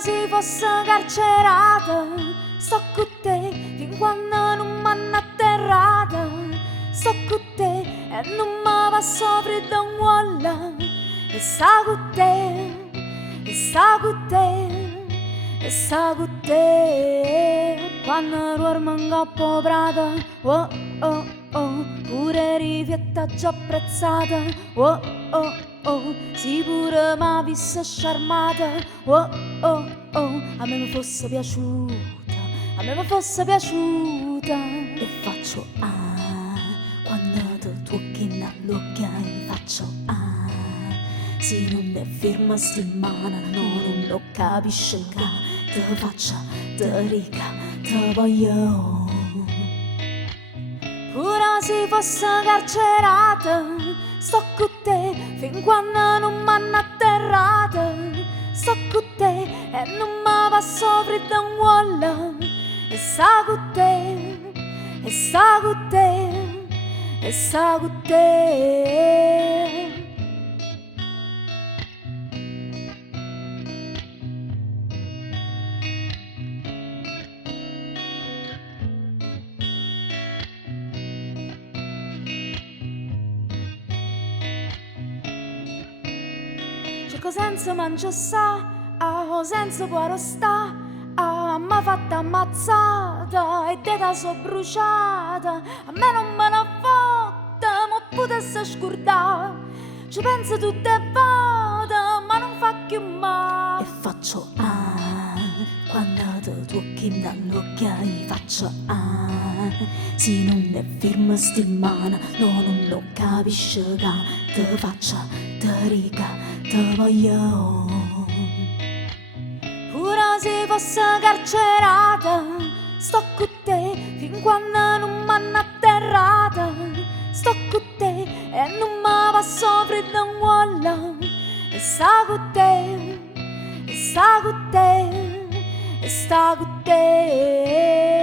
se fosse carcerata, sto con te fin quando non m'hanno atterrata. Sto con te e non mi passo freddo un uolla. E sta con te, e sta con te, e sta con te. Quando dormo in coppa prata, oh oh oh, pure rifietta già apprezzata, oh oh oh, sì pure m'ha vista sciarmata, oh oh oh, a me mi fosse piaciuta, a me mi fosse piaciuta. E faccio quando ti tocchi nell'occhio e faccio se non è ferma settimana, no, non lo capisci che te faccia, te rica, te voglio. Pure se fosse carcerata, sto con te fin quando non m'hanno atterrata. Sto con te e non mi passo freddo un uolla. E sta con te, e sta con te, e sta con te. Cerco senza mangia sta, senza può sta, m'ha fatta ammazzata e deta so bruciata. A me non me ne fotte, ma potesse scordare. Ci penso tutte le volte, ma non fa più male. E faccio quando ti tocchi dall'occhio e faccio se non è ferma settimana, no, non lo capisci che te faccia, te rica, te voglio. Pure se fosse carcerata, sto con te fin quando non m'hanno atterrata. Sto con te e non mi passo freddo un uolla. E sta con te, e sta con te, e sta con te.